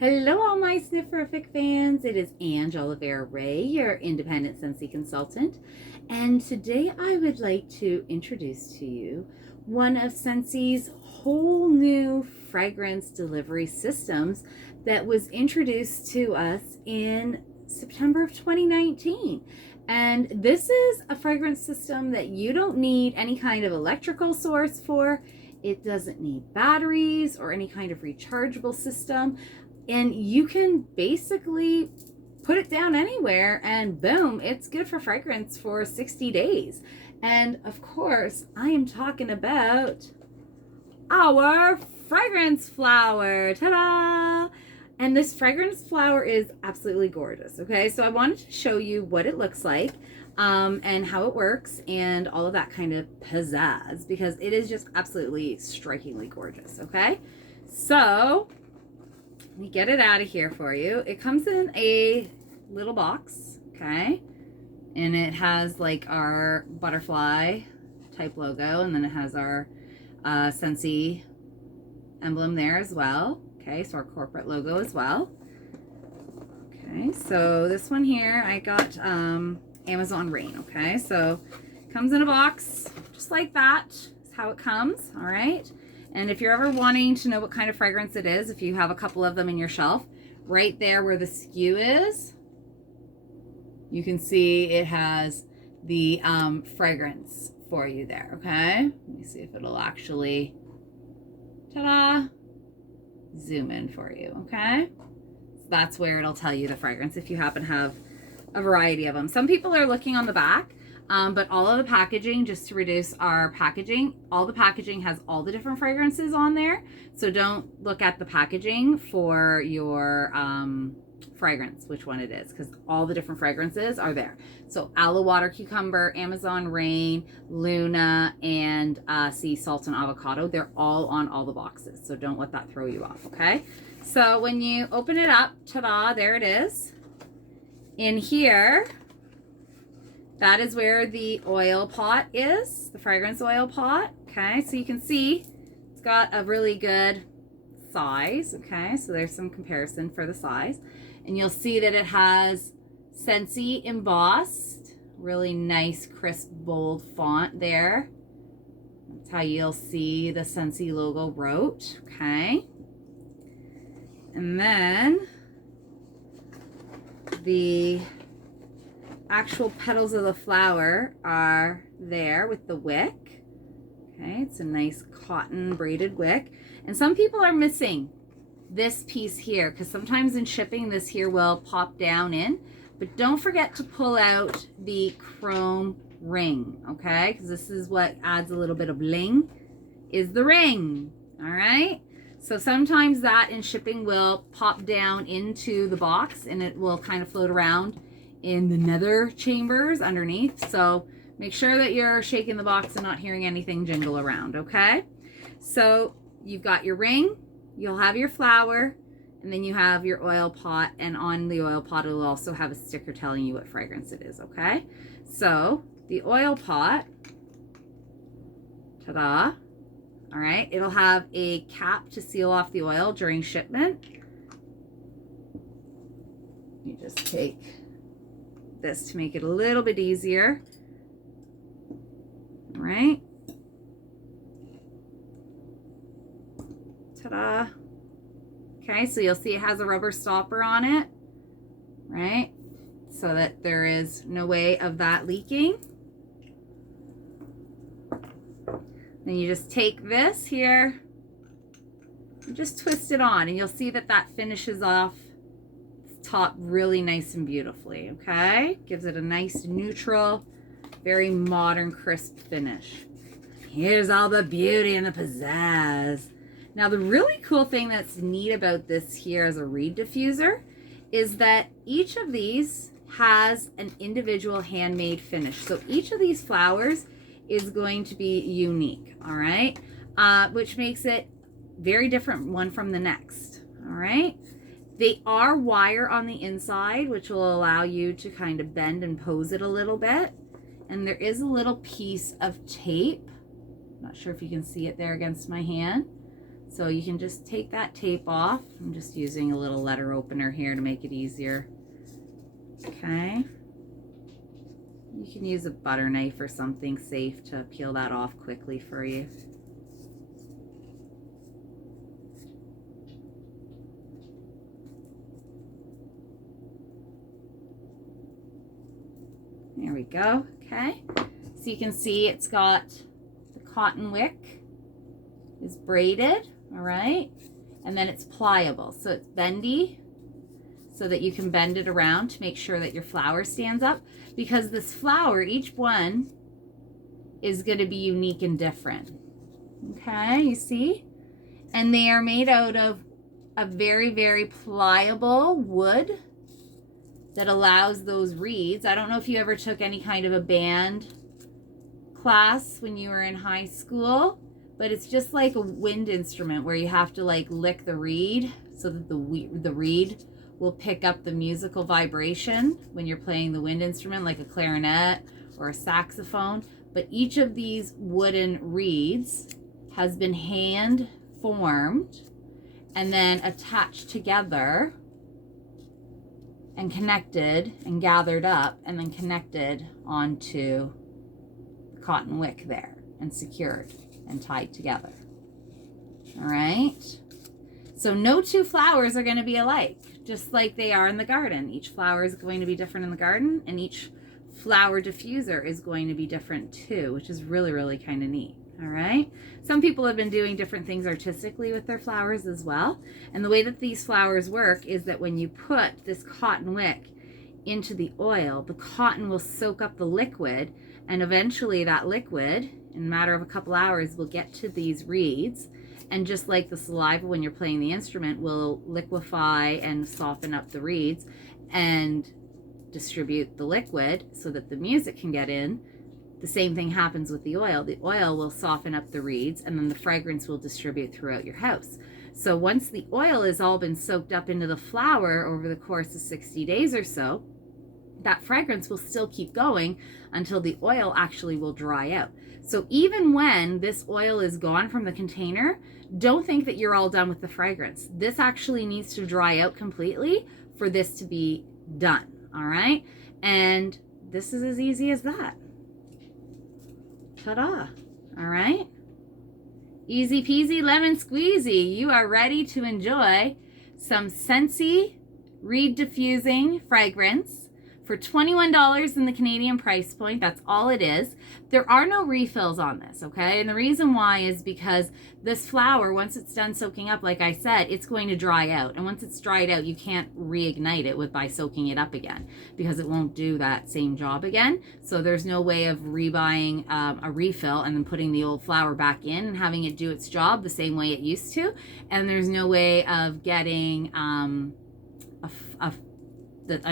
Hello, all my Snifferific fans. It is Ange Oliveira Ray, your independent Scentsy consultant. And today I would like to introduce to you one of Scentsy's whole new fragrance delivery systems that was introduced to us in September of 2019. And this is a fragrance system that you don't need any kind of electrical source for. It doesn't need batteries or any kind of rechargeable system. And you can basically put it down anywhere and boom, it's good for fragrance for 60 days. And of course, I am talking about our fragrance flower. Ta-da! And this fragrance flower is absolutely gorgeous. Okay, so I wanted to show you what it looks like and how it works and all of that kind of pizzazz, because it is just absolutely strikingly gorgeous. Okay, so let me get it out of here for you. It comes in a little box, okay? And it has like our butterfly type logo, and then it has our Scentsy emblem there as well. Okay, so our corporate logo as well. Okay, so this one here, I got Amazon Rain, okay? So it comes in a box just like that. That's how it comes, all right? And if you're ever wanting to know what kind of fragrance it is, if you have a couple of them in your shelf, right there where the SKU is, you can see it has the fragrance for you there, okay? Let me see if it'll actually, ta-da, zoom in for you, okay? So that's where it'll tell you the fragrance if you happen to have a variety of them. Some people are looking on the back. But all of the packaging, just to reduce our packaging, all the packaging has all the different fragrances on there. So don't look at the packaging for your fragrance, which one it is, because all the different fragrances are there. So Aloe Water Cucumber, Amazon Rain, Luna, and Sea Salt and Avocado, they're all on all the boxes. So don't let that throw you off, okay? So when you open it up, ta-da, there it is. In here, that is where the oil pot is, the fragrance oil pot. Okay, so you can see it's got a really good size. Okay, so there's some comparison for the size. And you'll see that it has Scentsy embossed, really nice, crisp, bold font there. That's how you'll see the Scentsy logo wrote. Okay. And then the actual petals of the flower are there with the wick. Okay, it's a nice cotton braided wick. And some people are missing this piece here because sometimes in shipping this here will pop down in. But don't forget to pull out the chrome ring, okay? Because this is what adds a little bit of bling, is the ring, all right? So sometimes that in shipping will pop down into the box and it will kind of float around in the nether chambers underneath. So make sure that you're shaking the box and not hearing anything jingle around, okay? So you've got your ring, you'll have your flower, and then you have your oil pot, and on the oil pot it'll also have a sticker telling you what fragrance it is, okay? So the oil pot, ta-da, all right, it'll have a cap to seal off the oil during shipment. You just take this to make it a little bit easier. All right. Ta-da. Okay, so you'll see it has a rubber stopper on it, right? So that there is no way of that leaking. Then you just take this here and just twist it on, and you'll see that that finishes off top really nice and beautifully, okay? Gives it a nice neutral, very modern, crisp finish. Here's all the beauty and the pizzazz. Now, the really cool thing that's neat about this here as a reed diffuser is that each of these has an individual handmade finish. So each of these flowers is going to be unique, all right? Which makes it very different one from the next, all right? They are wire on the inside, which will allow you to kind of bend and pose it a little bit. And there is a little piece of tape. Not sure if you can see it there against my hand. So you can just take that tape off. I'm just using a little letter opener here to make it easier. Okay. You can use a butter knife or something safe to peel that off quickly for you. There we go. Okay. So you can see it's got the cotton wick is braided, all right? And then it's pliable, so it's bendy, so that you can bend it around to make sure that your flower stands up, because this flower, each one is going to be unique and different. Okay, you see? And they are made out of a very, very pliable wood that allows those reeds. I don't know if you ever took any kind of a band class when you were in high school, but it's just like a wind instrument where you have to like lick the reed so that the reed will pick up the musical vibration when you're playing the wind instrument, like a clarinet or a saxophone. But each of these wooden reeds has been hand formed and then attached together and connected and gathered up and then connected onto the cotton wick there and secured and tied together. All right. So no two flowers are going to be alike, just like they are in the garden. Each flower is going to be different in the garden, and each flower diffuser is going to be different too, which is really, really kind of neat. All right. Some people have been doing different things artistically with their flowers as well. And the way that these flowers work is that when you put this cotton wick into the oil, the cotton will soak up the liquid, and eventually that liquid, in a matter of a couple hours, will get to these reeds. And just like the saliva when you're playing the instrument will liquefy and soften up the reeds and distribute the liquid so that the music can get in, the same thing happens with the oil. The oil will soften up the reeds, and then the fragrance will distribute throughout your house. So once the oil has all been soaked up into the flower over the course of 60 days or so, that fragrance will still keep going until the oil actually will dry out. So even when this oil is gone from the container, don't think that you're all done with the fragrance. This actually needs to dry out completely for this to be done, all right? And this is as easy as that. Ta-da, all right? Easy peasy lemon squeezy. You are ready to enjoy some Scentsy reed diffusing fragrance for $21 in the Canadian price point. That's all it is. There are no refills on this, okay? And the reason why is because this flower, once it's done soaking up, like I said, it's going to dry out. And once it's dried out, you can't reignite it by soaking it up again, because it won't do that same job again. So there's no way of rebuying a refill and then putting the old flower back in and having it do its job the same way it used to. And there's no way of getting a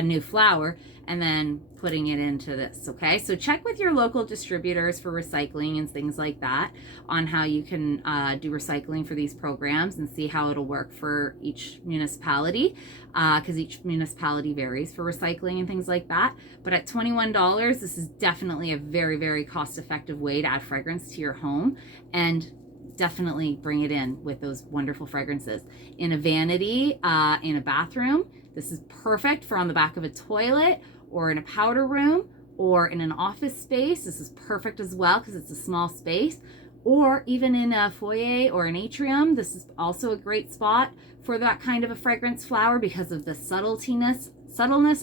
new flower and then putting it into this, okay? So check with your local distributors for recycling and things like that on how you can do recycling for these programs and see how it'll work for each municipality, because each municipality varies for recycling and things like that. But at $21, this is definitely a very, very cost-effective way to add fragrance to your home, and definitely bring it in with those wonderful fragrances. In a vanity, in a bathroom, this is perfect for on the back of a toilet, or in a powder room, or in an office space. This is perfect as well because it's a small space. Or even in a foyer or an atrium, this is also a great spot for that kind of a fragrance flower because of the subtleness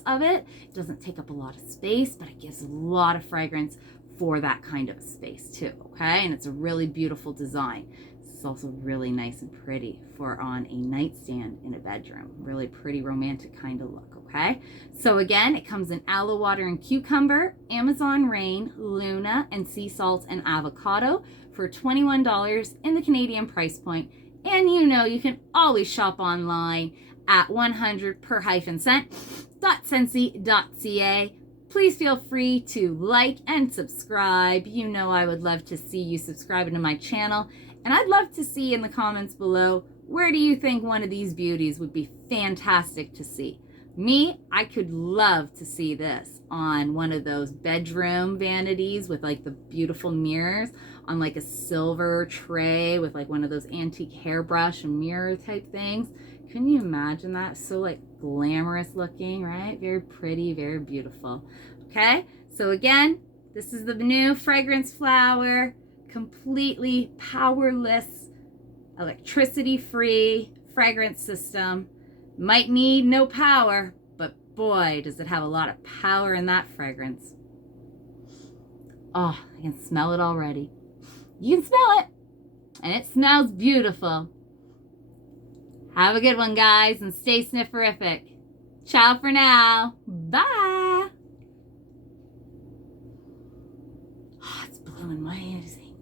of it. It doesn't take up a lot of space, but it gives a lot of fragrance for that kind of a space too, okay? And it's a really beautiful design. It's also really nice and pretty for on a nightstand in a bedroom. Really pretty romantic kind of look, okay? So again, it comes in aloe water and cucumber, Amazon rain, Luna, and sea salt and avocado for $21 in the Canadian price point. And you know you can always shop online at 100per-cent.scentsy.ca. Please feel free to like and subscribe. You know I would love to see you subscribing to my channel. And I'd love to see in the comments below, where do you think one of these beauties would be fantastic to see? Me, I could love to see this on one of those bedroom vanities with like the beautiful mirrors on like a silver tray with like one of those antique hairbrush and mirror type things. Can you imagine that? So like glamorous looking, right? Very pretty, very beautiful. Okay, so again, this is the new fragrance flower, completely powerless, electricity free fragrance system. Might need no power, but boy, does it have a lot of power in that fragrance. Oh, I can smell it already. You can smell it, and it smells beautiful. Have a good one, guys, and stay snifferific. Ciao for now. Bye. Oh, it's blowing my amazing.